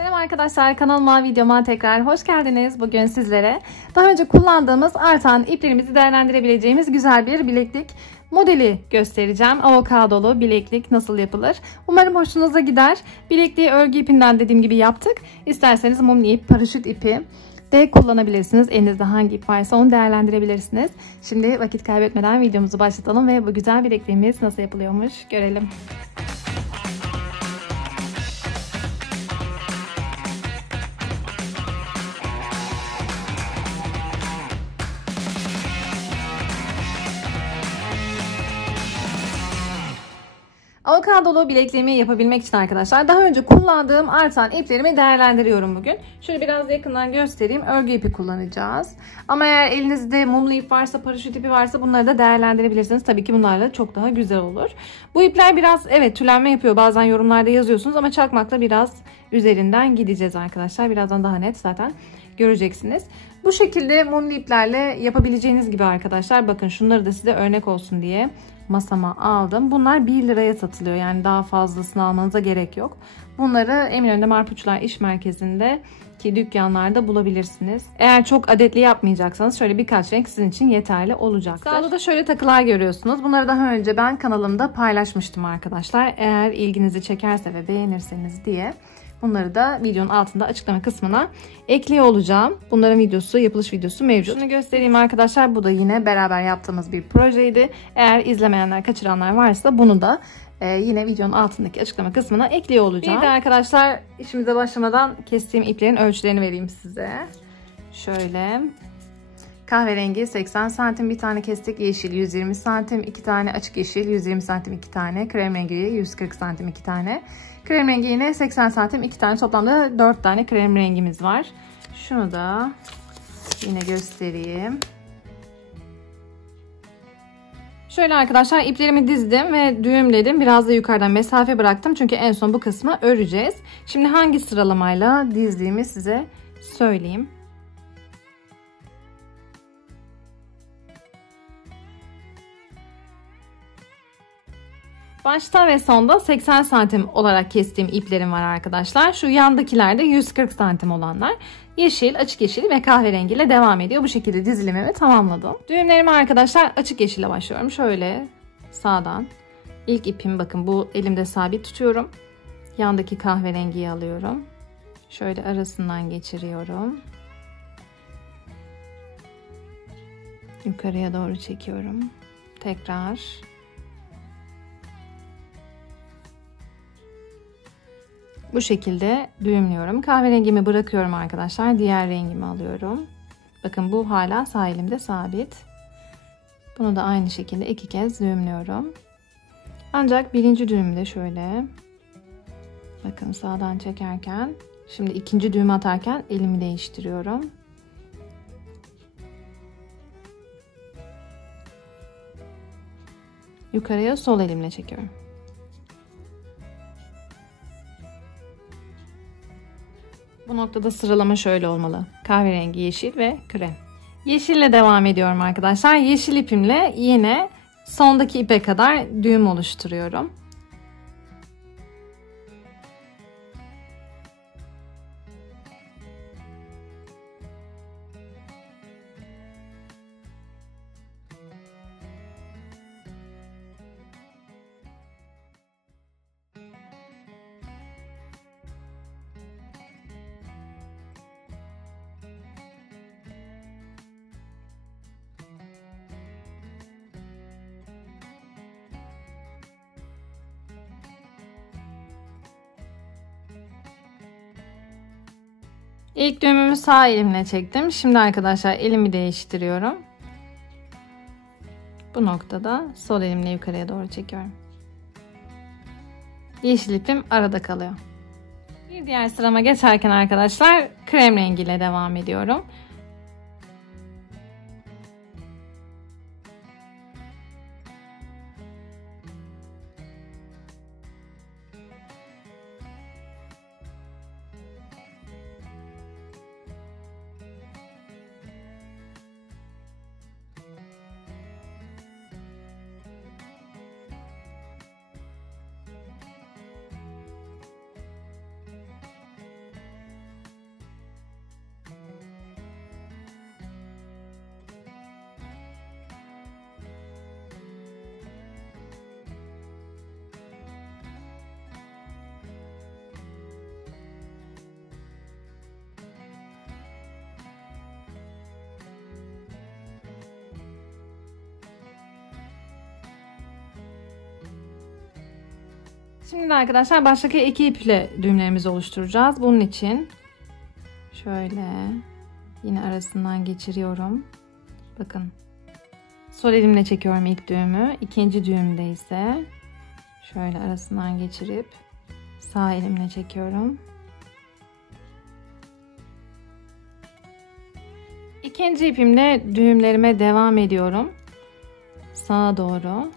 Selam arkadaşlar, kanalıma, videoma tekrar hoş geldiniz. Bugün sizlere daha önce kullandığımız artan iplerimizi değerlendirebileceğimiz güzel bir bileklik modeli göstereceğim. Avokadolu bileklik nasıl yapılır? Umarım hoşunuza gider. Bilekliği örgü ipinden dediğim gibi yaptık. İsterseniz mumli ip, paraşüt ipi de kullanabilirsiniz. Elinizde hangi ip varsa onu değerlendirebilirsiniz. Şimdi vakit kaybetmeden videomuzu başlatalım ve bu güzel bilekliğimiz nasıl yapılıyormuş görelim. Avokadolu bilekliğimi yapabilmek için arkadaşlar daha önce kullandığım artan iplerimi değerlendiriyorum bugün. Şöyle biraz yakından göstereyim. Örgü ipi kullanacağız. Ama eğer elinizde mumlu ip varsa, paraşüt ipi varsa bunları da değerlendirebilirsiniz. Tabii ki bunlarla çok daha güzel olur. Bu ipler biraz tülenme yapıyor. Bazen yorumlarda yazıyorsunuz ama çakmakla biraz üzerinden gideceğiz arkadaşlar. Birazdan daha net zaten göreceksiniz. Bu şekilde mumlu iplerle yapabileceğiniz gibi arkadaşlar. Bakın şunları da size örnek olsun diye masama aldım. Bunlar 1 liraya satılıyor. Yani daha fazlasını almanıza gerek yok. Bunları Eminönü'nde Marpuçlar İş Merkezi'ndeki dükkanlarda bulabilirsiniz. Eğer çok adetli yapmayacaksanız şöyle birkaç renk sizin için yeterli olacaktır. Sağda da şöyle takılar görüyorsunuz. Bunları daha önce ben kanalımda paylaşmıştım arkadaşlar. Eğer ilginizi çekerse ve beğenirseniz diye. Bunları da videonun altında açıklama kısmına ekliyor olacağım. Bunların videosu, yapılış videosu mevcut. Şunu göstereyim arkadaşlar. Bu da yine beraber yaptığımız bir projeydi. Eğer izlemeyenler, kaçıranlar varsa bunu da yine videonun altındaki açıklama kısmına ekliyor olacağım. Bir de arkadaşlar işimize başlamadan kestiğim iplerin ölçülerini vereyim size. Şöyle. Kahverengi 80 santim bir tane kestik. Yeşil 120 santim 2 tane. Açık yeşil 120 santim 2 tane. Krem rengi 140 santim 2 tane. Krem rengi yine 80 santim 2 tane. Toplamda 4 tane krem rengimiz var. Şunu da yine göstereyim. Şöyle arkadaşlar iplerimi dizdim ve düğümledim. Biraz da yukarıdan mesafe bıraktım. Çünkü en son bu kısmı öreceğiz. Şimdi hangi sıralamayla dizdiğimi size söyleyeyim. Başta ve sonda 80 santim olarak kestiğim iplerim var arkadaşlar. Şu yandakilerde 140 santim olanlar. Yeşil, açık yeşil ve kahverengi ile devam ediyor. Bu şekilde dizilimimi tamamladım. Düğümlerimi arkadaşlar açık yeşille başlıyorum. Şöyle sağdan. İlk ipim bakın bu elimde sabit tutuyorum. Yandaki kahverengiyi alıyorum. Şöyle arasından geçiriyorum. Yukarıya doğru çekiyorum. Tekrar. Bu şekilde düğümlüyorum. Kahverengimi bırakıyorum arkadaşlar. Diğer rengimi alıyorum. Bakın bu hala sağ elimde sabit. Bunu da aynı şekilde 2 kez düğümlüyorum. Ancak birinci düğümde şöyle. Bakın sağdan çekerken. Şimdi ikinci düğüm atarken elimi değiştiriyorum. Yukarıya sol elimle çekiyorum. Bu noktada sıralama şöyle olmalı. Kahverengi, yeşil ve krem. Yeşille devam ediyorum arkadaşlar. Yeşil ipimle yine sondaki ipe kadar düğüm oluşturuyorum. İlk düğümümü sağ elimle çektim. Şimdi arkadaşlar elimi değiştiriyorum. Bu noktada sol elimle yukarıya doğru çekiyorum. Yeşil ipim arada kalıyor. Bir diğer sırama geçerken arkadaşlar krem rengiyle devam ediyorum. Şimdi de arkadaşlar baştaki iki iple düğümlerimizi oluşturacağız. Bunun için şöyle yine arasından geçiriyorum. Bakın. Sol elimle çekiyorum ilk düğümü. İkinci düğümde ise şöyle arasından geçirip sağ elimle çekiyorum. İkinci ipimle düğümlerime devam ediyorum. Sağa doğru.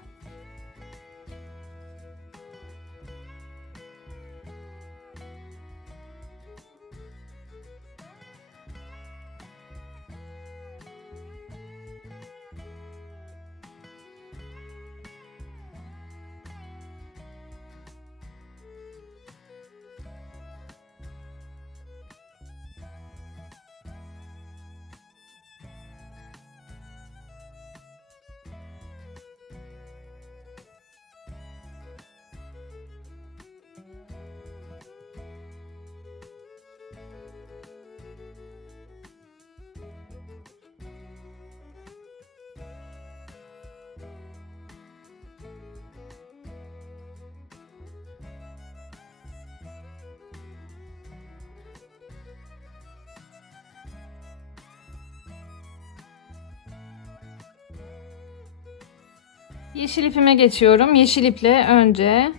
Yeşil ipime geçiyorum. Yeşil iple önce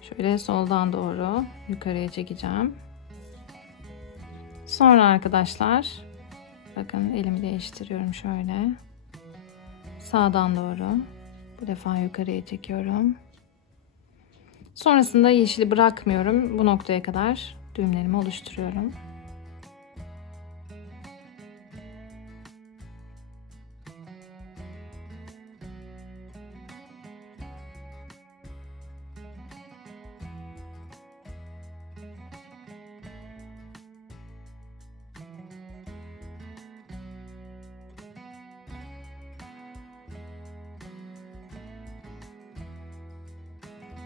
şöyle soldan doğru yukarıya çekeceğim. Sonra arkadaşlar bakın elimi değiştiriyorum şöyle. Sağdan doğru bu defa yukarıya çekiyorum. Sonrasında yeşili bırakmıyorum. Bu noktaya kadar düğümlerimi oluşturuyorum.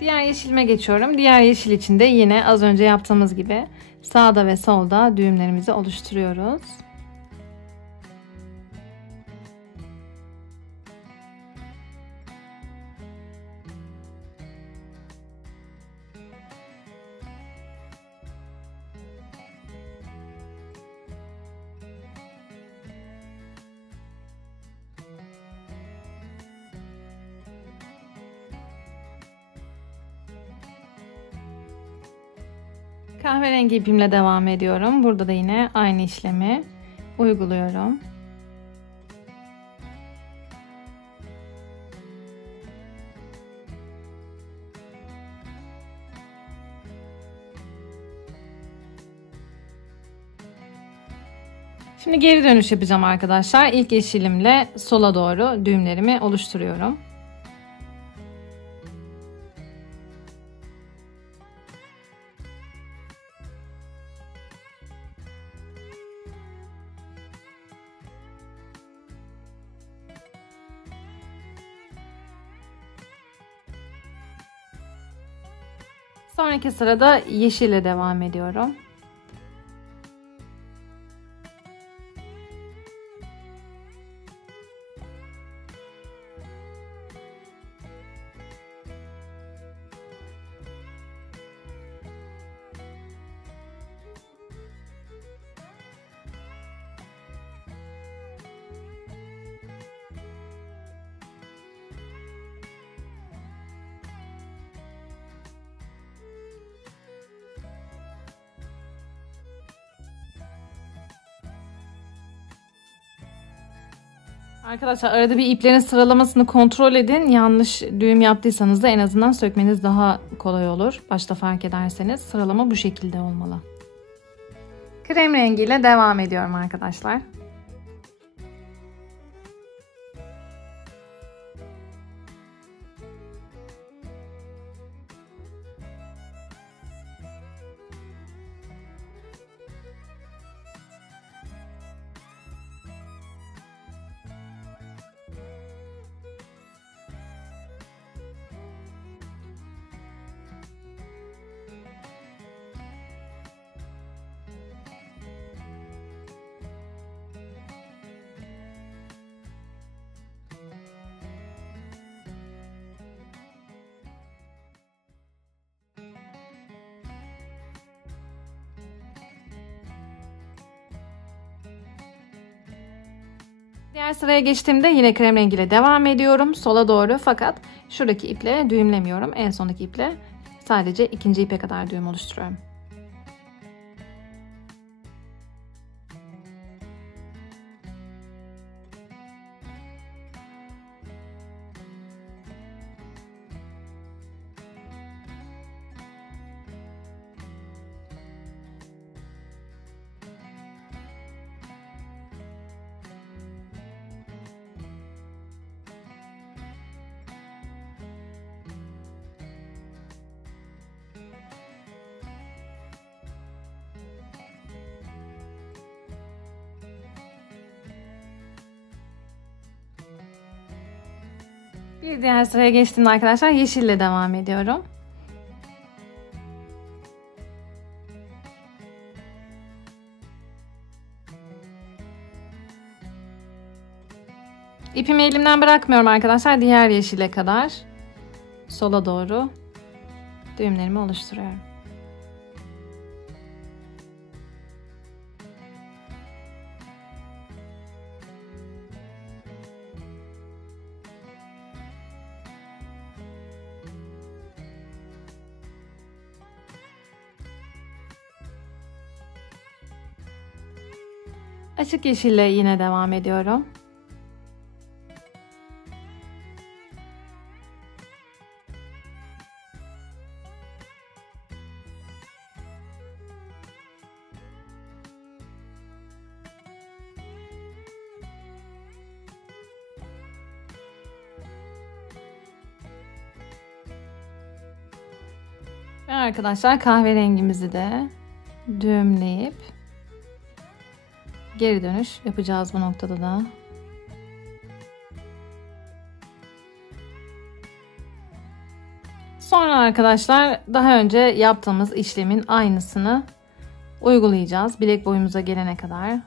Diğer yeşilime geçiyorum. Diğer yeşil için de yine az önce yaptığımız gibi sağda ve solda düğümlerimizi oluşturuyoruz. Kahverengi ipimle devam ediyorum. Burada da yine aynı işlemi uyguluyorum. Şimdi geri dönüş yapacağım arkadaşlar. İlk yeşilimle sola doğru düğümlerimi oluşturuyorum. Sonraki sırada yeşille devam ediyorum. Arkadaşlar arada bir iplerin sıralamasını kontrol edin. Yanlış düğüm yaptıysanız da en azından sökmeniz daha kolay olur. Başta fark ederseniz sıralama bu şekilde olmalı. Krem rengiyle devam ediyorum arkadaşlar. Diğer sıraya geçtiğimde yine krem rengiyle devam ediyorum. Sola doğru, fakat şuradaki iple düğümlemiyorum. En sondaki iple sadece ikinci ipe kadar düğüm oluşturuyorum. Bir diğer sıraya geçtiğimde arkadaşlar yeşille devam ediyorum. İpimi elimden bırakmıyorum arkadaşlar. Diğer yeşile kadar sola doğru düğümlerimi oluşturuyorum. Açık yeşille yine devam ediyorum. Ve arkadaşlar kahverengimizi de düğümleyip geri dönüş yapacağız bu noktada da. Sonra arkadaşlar daha önce yaptığımız işlemin aynısını uygulayacağız bilek boyumuza gelene kadar.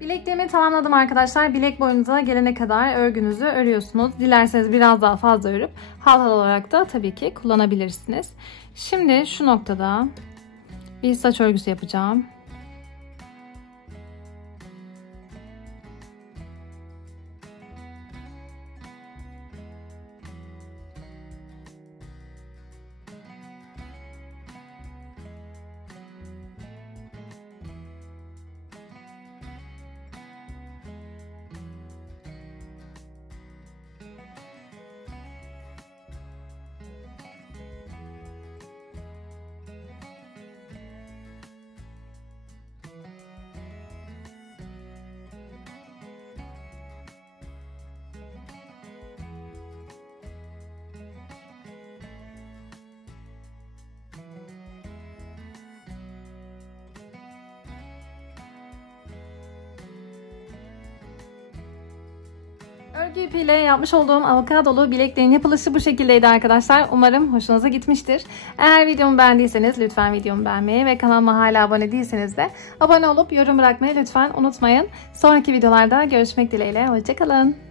Bilekliğimi tamamladım arkadaşlar. Bilek boyunuza gelene kadar örgünüzü örüyorsunuz. Dilerseniz biraz daha fazla örüp halhal olarak da tabii ki kullanabilirsiniz. Şimdi şu noktada bir saç örgüsü yapacağım. Örgü ipiyle yapmış olduğum avokadolu bileklerin yapılışı bu şekildeydi arkadaşlar. Umarım hoşunuza gitmiştir. Eğer videomu beğendiyseniz lütfen videomu beğenmeyi ve kanalıma hala abone değilseniz de abone olup yorum bırakmayı lütfen unutmayın. Sonraki videolarda görüşmek dileğiyle. Hoşça kalın.